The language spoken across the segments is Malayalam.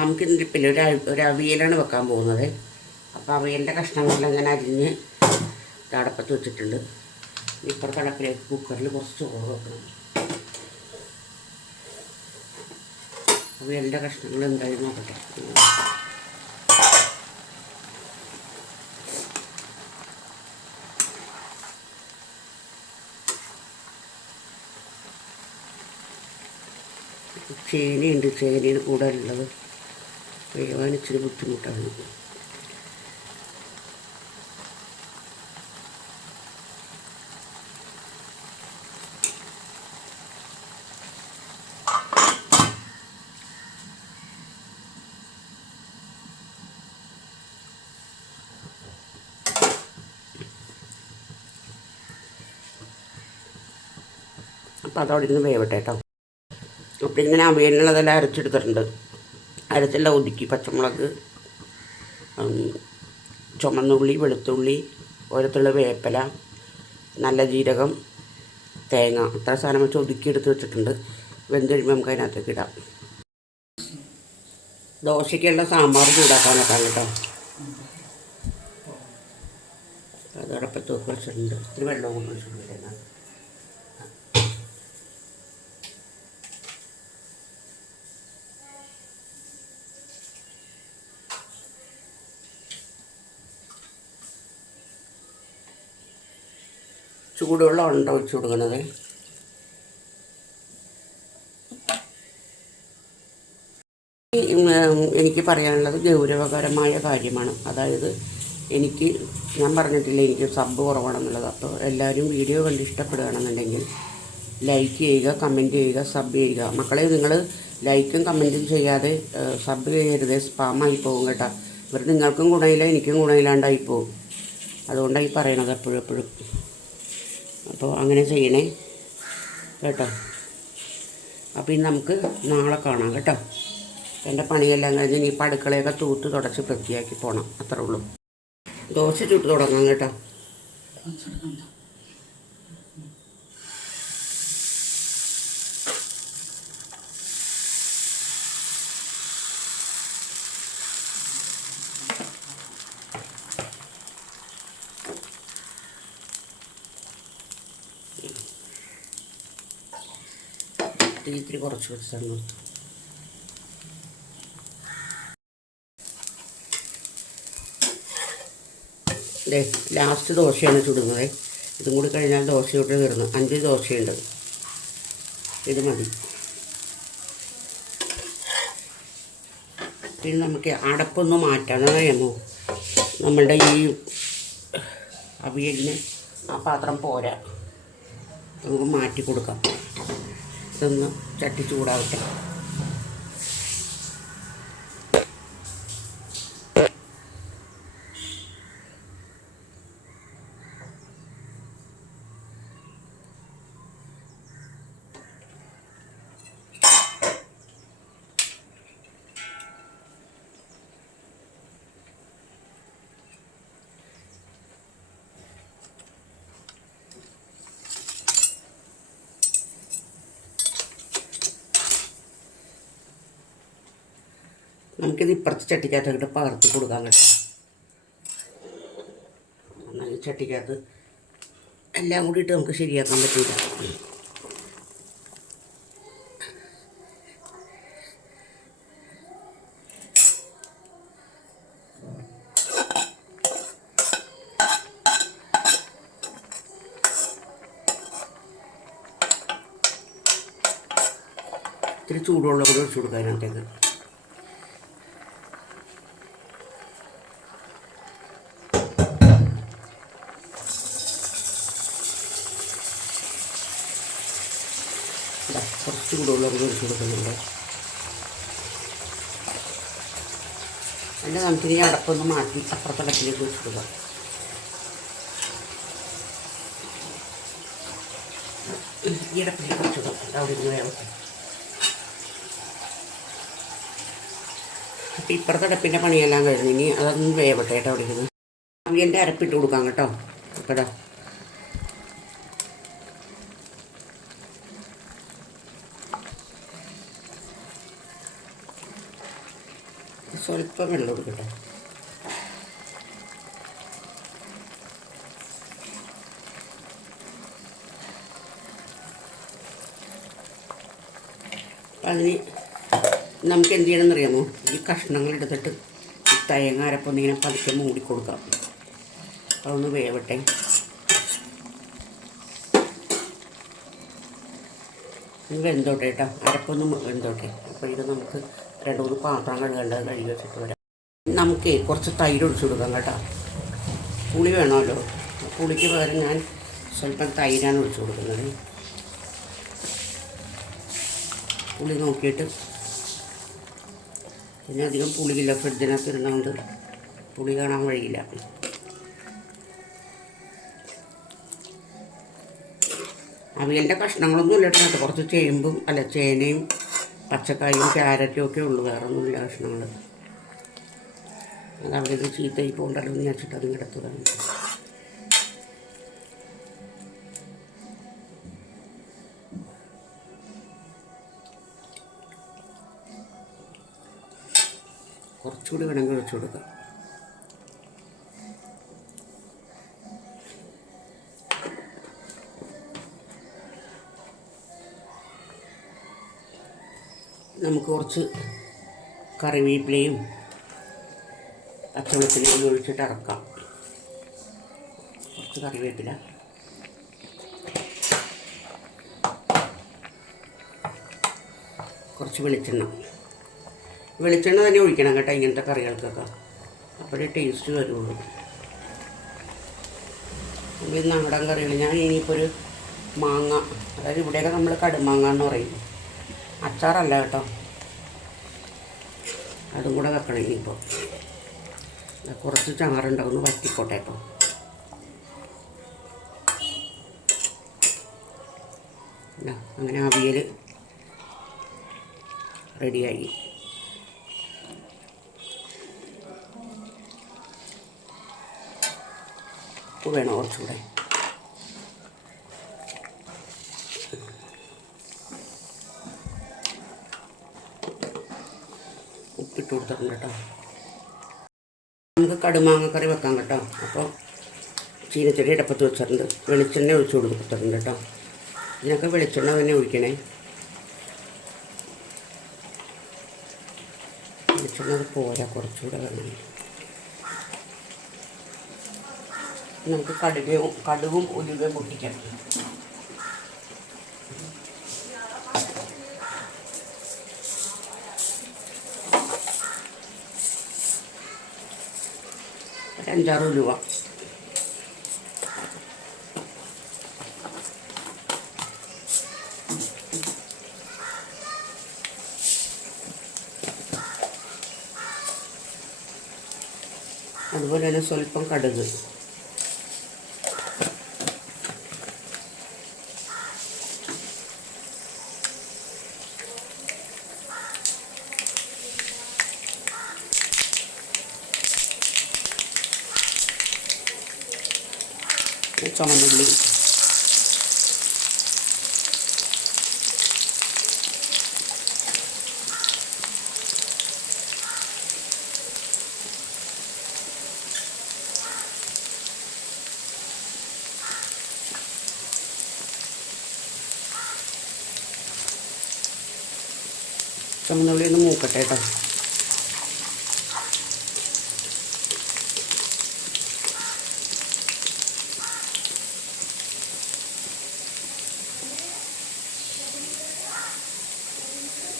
നമുക്കിതിൻ്റെ പിന്നെ ഒരു അവിയലാണ് വെക്കാൻ പോകുന്നത്. അപ്പോൾ അവിയലിൻ്റെ കഷ്ണങ്ങളെല്ലാം ഞാൻ അരിഞ്ഞ് അടപ്പത്ത് വെച്ചിട്ടുണ്ട്. ഇപ്പുറത്തെ അടപ്പിലേക്ക് കുക്കറിൽ കുറച്ച് ചോറ് വെക്കണം. അവിയലിൻ്റെ കഷ്ണങ്ങൾ എന്തായാലും നോക്കട്ടെ. ചേനയുണ്ട്, ചേനയാണ് കൂടെ ഉള്ളത്. വേവാൻ ഇച്ചിരി ബുദ്ധിമുട്ടാണ്. അപ്പോൾ അതവിടെ ഇരുന്ന് വേവട്ടെ കേട്ടോ. അപ്പോൾ ഇങ്ങനെ അവിയലിനുള്ളതെല്ലാം അരച്ചെടുത്തിട്ടുണ്ട്. അരച്ചെല്ലാം ഒതുക്കി പച്ചമുളക്, ചുമന്നുള്ളി, വെളുത്തുള്ളി, ഓരത്തുള്ള വേപ്പില, നല്ല ജീരകം, തേങ്ങ, അത്ര സാധനം വെച്ച് ഒതുക്കി എടുത്ത് വെച്ചിട്ടുണ്ട്. വെന്ത് കഴിയുമ്പോൾ നമുക്ക് അതിനകത്തേക്ക് ഇടാം. ദോശയ്ക്കുള്ള സാമ്പാർ ചൂടാക്കാൻ വെക്കാം കേട്ടോ. അതോടൊപ്പം തൂക്കി വെച്ചിട്ടുണ്ട്. ഇത്തിരി വെള്ളവും കൊണ്ട് വെച്ചിട്ടുണ്ട്. ചൂടുവെള്ളം ഉണ്ട ഒഴിച്ച് കൊടുക്കണത്. എനിക്ക് പറയാനുള്ളത് ഗൗരവകരമായ കാര്യമാണ്. അതായത് ഞാൻ പറഞ്ഞിട്ടില്ല എനിക്ക് സബ് കുറവാണെന്നുള്ളത്. അപ്പോൾ എല്ലാവരും വീഡിയോ കണ്ട് ഇഷ്ടപ്പെടുകയാണെന്നുണ്ടെങ്കിൽ ലൈക്ക് ചെയ്യുക, കമൻറ്റ് ചെയ്യുക, സബ് ചെയ്യുക. മക്കളെ, നിങ്ങൾ ലൈക്കും കമൻറ്റും ചെയ്യാതെ സബ് ചെയ്യരുത്, സ്പാമായി പോകും കേട്ടോ. ഇവർ നിങ്ങൾക്കും ഗുണമില്ല, എനിക്കും ഗുണമില്ലാണ്ടായി പോകും. അതുകൊണ്ടാണ് ഈ പറയണത് എപ്പോഴും. അപ്പോൾ അങ്ങനെ ചെയ്യണേ കേട്ടോ. അപ്പോൾ ഇനി നമുക്ക് നാളെ കാണാം കേട്ടോ. എൻ്റെ പണിയെല്ലാം കഴിഞ്ഞ് ഇനിയിപ്പോൾ അടുക്കളയൊക്കെ തൂത്ത് തുടച്ച് വൃത്തിയാക്കി പോകണം. അത്രേ ഉള്ളൂ. ദോശ ചുട്ട് തുടങ്ങാം കേട്ടോ. ഇത്തിരി കുറച്ച് വെച്ചാൽ ലാസ്റ്റ് ദോശയാണ് ചുടുന്നത്. ഇതും കൂടി കഴിഞ്ഞാൽ ദോശ ചുട്ട് തീർന്നു. 5 ദോശയുണ്ട്. ഇത് മതി. പിന്നെ നമുക്ക് അടപ്പൊന്ന് മാറ്റാൻ അറിയാമോ? നമ്മളുടെ ഈ അവിയലിന് ആ പാത്രം പോരാ, നമുക്ക് മാറ്റി കൊടുക്കാം. ഇതൊന്ന് ചട്ടി ചൂടാവട്ടെ. നമുക്കിത് ഇപ്പുറത്ത് ചട്ടിക്കകത്ത് പകർത്തി കൊടുക്കാൻ കേട്ടോ. എന്നാൽ ചട്ടിക്കകത്ത് എല്ലാം കൂടിയിട്ട് നമുക്ക് ശരിയാക്കാൻ പറ്റില്ല. ഇത്തിരി ചൂടുവെള്ളം കൂടി ഒഴിച്ചു കൊടുക്കാം അതിനകത്തേക്ക്. കുറച്ച് ചൂടുവെള്ളം കൂടി ഒഴിച്ചു കൊടുക്കുന്നുണ്ട്. അല്ല, നമുക്കിനി അടപ്പൊന്ന് മാറ്റി അപ്പുറത്തെ അടപ്പിലേക്ക് വെച്ച് കൊടുക്കാം. ഈ അടപ്പിലേക്ക് വെച്ച് കൊടുക്കാം. അവിടെ ഇരുന്ന് വേവട്ടെ. അപ്പോൾ ഇപ്പുറത്തെ അടപ്പിൻ്റെ പണിയെല്ലാം കഴിഞ്ഞ് ഇനി അതൊന്ന് വേവട്ടെ കേട്ടോ. അവിടെ ഇരുന്ന് അവിയലിൻ്റെ അരപ്പിട്ട് കൊടുക്കാം കേട്ടോ. അപ്പോൾ ഇതാ സ്വല്പം വെള്ളം കൊടുക്കട്ടെ. അതിന് നമുക്ക് എന്ത് ചെയ്യണമെന്ന് അറിയാമോ? ഈ കഷ്ണങ്ങൾ എടുത്തിട്ട് ഈ തേങ്ങ അരപ്പൊന്നിങ്ങനെ പതുക്കെ മൂടിക്കൊടുക്കാം. അതൊന്ന് വേവട്ടെ. വെന്തോട്ടെ കേട്ടോ, അരപ്പൊന്നും വെന്തോട്ടെ. അപ്പോൾ ഇത് നമുക്ക് 2-3 പാത്രം കഴുകേണ്ടത് കഴുകി വെച്ചിട്ട് വരാം. നമുക്ക് കുറച്ച് തൈര് ഒഴിച്ചു കൊടുക്കാം കേട്ടോ. പുളി വേണമല്ലോ. പുളിക്ക് പകരം ഞാൻ സ്വല്പം തൈരാണ് ഒഴിച്ചു കൊടുക്കുന്നത്. പുളി നോക്കിയിട്ട്, പിന്നെ അധികം പുളിയില്ല, ഫ്രിഡ്ജിനകത്ത് ഇരുന്നുകൊണ്ട് പുളി കാണാൻ വഴിയില്ല. അവിയലിൻ്റെ കഷ്ണങ്ങളൊന്നും ഇല്ല കേട്ടോ. കുറച്ച് ചേനയും പച്ചക്കായും ക്യാരറ്റും ഒക്കെ ഉള്ളൂ, വേറെ ഒന്നുമില്ല കഷ്ണങ്ങൾ. അത് അവിടെ ചീത്തയായി പോകണ്ടല്ലോ എന്ന് വെച്ചിട്ട് അതും കിടത്തുകയാണ്. കുറച്ചുകൂടി വേണമെങ്കിൽ ഒഴിച്ചു കൊടുക്കാം. നമുക്ക് കുറച്ച് കറിവേപ്പിലയും പച്ചവെളിച്ചെണ്ണയും ഒഴിച്ചിട്ട് ഇറക്കാം. കുറച്ച് കറിവേപ്പില, കുറച്ച് വെളിച്ചെണ്ണ തന്നെ ഒഴിക്കണം കേട്ടോ ഇങ്ങനത്തെ കറികൾക്കൊക്കെ, അപ്പോഴേ ടേസ്റ്റ് വരുള്ളൂ. നമ്മൾ നാടൻ കറികൾ, ഞാൻ ഇനിയിപ്പോൾ ഒരു മാങ്ങ, അതായത് ഇവിടെയൊക്കെ നമ്മൾ കടുമാങ്ങ എന്ന് പറയും, അച്ചാറല്ല കേട്ടോ, അതും കൂടെ വെക്കണം. ഇനിയിപ്പോൾ കുറച്ച് ചാറുണ്ടാവുന്നു, വറ്റിക്കോട്ടെ. ഇപ്പോൾ അങ്ങനെ അവിയൽ റെഡിയായി. ഉപ്പ് വേണം കുറച്ചുകൂടെ. ഉപ്പിട്ട് കൊടുത്തിട്ടുണ്ട് കേട്ടോ. നമുക്ക് കടുമാങ്ങ കറി വെക്കാം കേട്ടോ. അപ്പോൾ ചീനച്ചട്ടി ഇടപ്പത്ത് വെച്ചിട്ടുണ്ട്, വെളിച്ചെണ്ണ ഒഴിച്ച് കൊടുത്തിട്ടുണ്ട് കേട്ടോ. ഇതിനൊക്കെ വെളിച്ചെണ്ണ തന്നെ ഒഴിക്കണേ. വെളിച്ചെണ്ണ അത് പോരാ, കുറച്ചുകൂടെ വേണം. നമുക്ക് കടുകും ഉലുവയും പൊട്ടിക്കണം. ഒരു 5-6 ഉലുവ. അതുപോലെ തന്നെ സ്വല്പം കടുക്. ചുമന്നുള്ളി, ചുമന്നുള്ളി ഒന്ന് മൂക്കട്ടെ കേട്ടോ.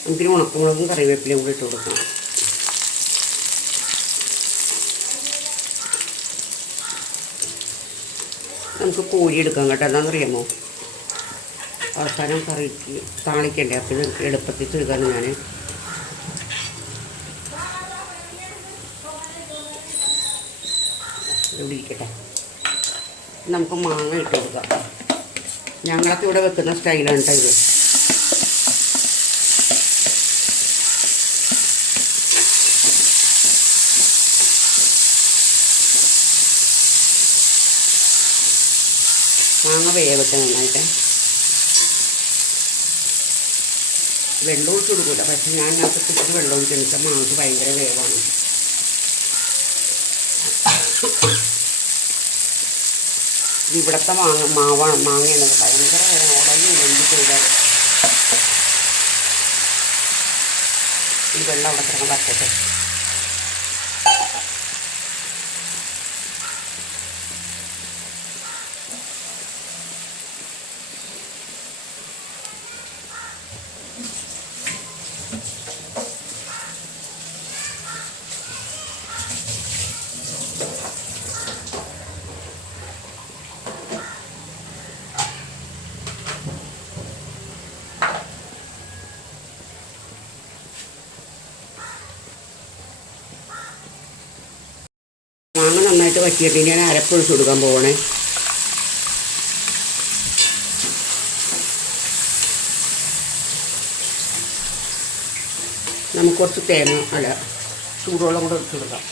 നമുക്കിനി ഉണക്കമുളകും കറിവേപ്പിലയും കൂടി ഇട്ട് കൊടുക്കണം. നമുക്ക് കോരി എടുക്കാം കേട്ടോ. എന്താണെന്നറിയാമോ, അവസാനം കറിക്ക് താളിക്കണ്ടേ, അപ്പോൾ ഇത് എളുപ്പത്തിൽ തീർക്കാനും ഞാൻ ഇവിടെ ഇരിക്കട്ടെ. നമുക്ക് മാങ്ങ ഇട്ട് കൊടുക്കാം. ഞങ്ങളൊക്കെ ഇവിടെ വെക്കുന്ന സ്റ്റൈലാണ് കേട്ടോ ഇത്. മാങ്ങ വേവട്ടെ നന്നായിട്ട്. വെള്ളം ഒഴിച്ച് കൊടുക്കില്ല. പക്ഷെ ഞാൻ അതിനകത്ത് ഇത്തിരി വെള്ളം ഒഴിച്ചിട്ട് മാങ്ങക്ക് ഭയങ്കര വേവാണ്. ഇവിടുത്തെ മാങ്ങയാണ് ഭയങ്കര ഉടലില്ല എന്ത് ചെയ്താൽ. ഈ വെള്ളം അവിടെ കിടന്ന് പറ്റട്ടെ. മാങ്ങ നന്നായിട്ട് വറ്റിയിട്ട് ഞാൻ അരപ്പൊഴിച്ച് കൊടുക്കാൻ പോകണേ. നമുക്ക് കുറച്ച് തേങ്ങ ചൂടുവെള്ളം കൂടെ ഒഴിച്ച് കൊടുക്കാം.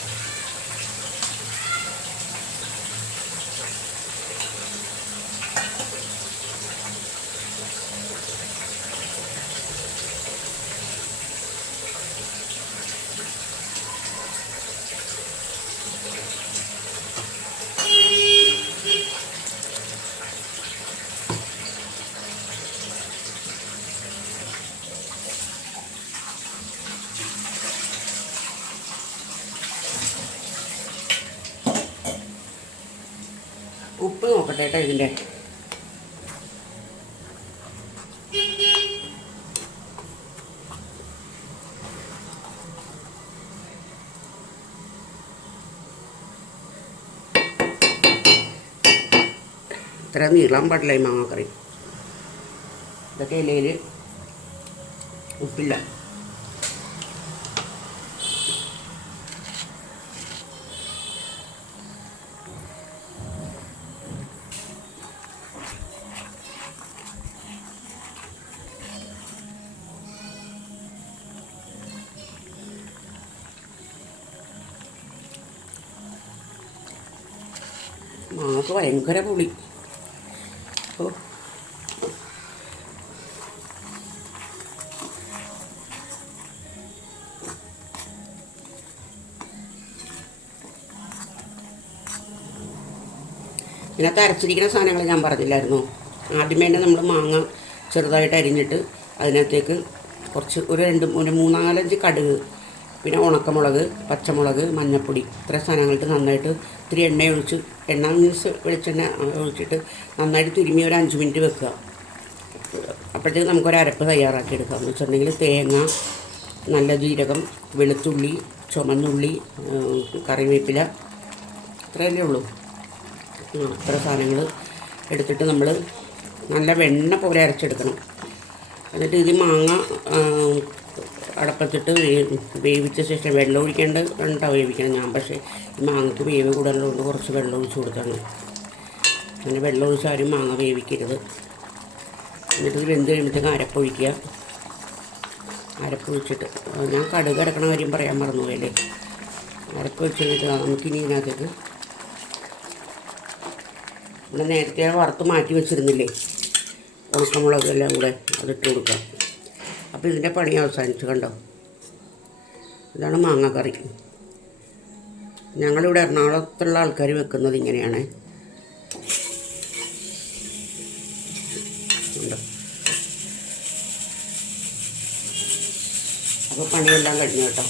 ഉപ്പ് നോക്കട്ടെ കേട്ടോ ഇതിൻ്റെ. ഇത്ര നീളാൻ പാടില്ല ഈ മാങ്ങക്കറി. ഇതൊക്കെ ഇലയിൽ ഉപ്പില്ല. മാങ്ങക്ക് ഭയങ്കര പുളി. ഓ ഇതിനകത്ത് അരച്ചിരിക്കുന്ന സാധനങ്ങൾ ഞാൻ പറഞ്ഞില്ലായിരുന്നു. ആദ്യമേ തന്നെ നമ്മൾ മാങ്ങ ചെറുതായിട്ട് അരിഞ്ഞിട്ട് അതിനകത്തേക്ക് കുറച്ച് ഒരു 3-4 കടുക്, പിന്നെ ഉണക്കമുളക്, പച്ചമുളക്, മഞ്ഞൾപ്പൊടി, ഇത്ര സാധനങ്ങളിട്ട് നന്നായിട്ട് ഇത്തിരി എണ്ണ ഒഴിച്ച്, എണ്ണ മീൻസ് വെളിച്ചെണ്ണ ഒഴിച്ചിട്ട് നന്നായിട്ട് തിരുമ്മി ഒരു 5 മിനിറ്റ് വെക്കുക. അപ്പോഴത്തേക്ക് നമുക്കൊരു അരപ്പ് തയ്യാറാക്കി എടുക്കാം. എന്ന് വെച്ചിട്ടുണ്ടെങ്കിൽ തേങ്ങ, നല്ല ജീരകം, വെളുത്തുള്ളി, ചുമന്നുള്ളി, കറിവേപ്പില, ഇത്രയല്ലേ ഉള്ളൂ. ഇത്ര സാധനങ്ങൾ എടുത്തിട്ട് നമ്മൾ നല്ല വെണ്ണ പോലെ അരച്ചെടുക്കണം. എന്നിട്ട് ഇത് മാങ്ങ അടപ്പത്തിട്ട് വേവിച്ച ശേഷം വെള്ളം ഒഴിക്കേണ്ട വേവിക്കണം. ഞാൻ പക്ഷേ ഈ മാങ്ങയ്ക്ക് വേവ് കൂടുതലുകൊണ്ട് കുറച്ച് വെള്ളം ഒഴിച്ച് കൊടുത്താണ്. അങ്ങനെ വെള്ളം ഒഴിച്ചാലും മാങ്ങ വേവിക്കരുത്. എന്നിട്ട് ഇത് വെന്ത് കഴിയുമ്പോഴത്തേക്ക് അരപ്പൊഴിക്കുക. അരപ്പൊഴിച്ചിട്ട് ഞാൻ കടുക് അരക്കണ കാര്യം പറയാൻ മറന്നുപോയല്ലേ. അരപ്പൊഴിച്ച് കഴിഞ്ഞിട്ട് നമുക്കിനി ഇതിനകത്തേക്ക് ഇവിടെ നേരത്തെ വറുത്ത് മാറ്റി വെച്ചിരുന്നില്ലേ ഉണക്കമുളക് എല്ലാം കൂടെ അതിട്ട് കൊടുക്കാം. അപ്പോൾ ഇതിൻ്റെ പണി അവസാനിച്ചു. കണ്ടോ, ഇതാണ് മാങ്ങക്കറി. ഞങ്ങളിവിടെ എറണാകുളത്തുള്ള ആൾക്കാർ വെക്കുന്നത് ഇങ്ങനെയാണ്. ഉണ്ടോ, അപ്പോൾ പണിയെല്ലാം കഴിഞ്ഞു കേട്ടോ.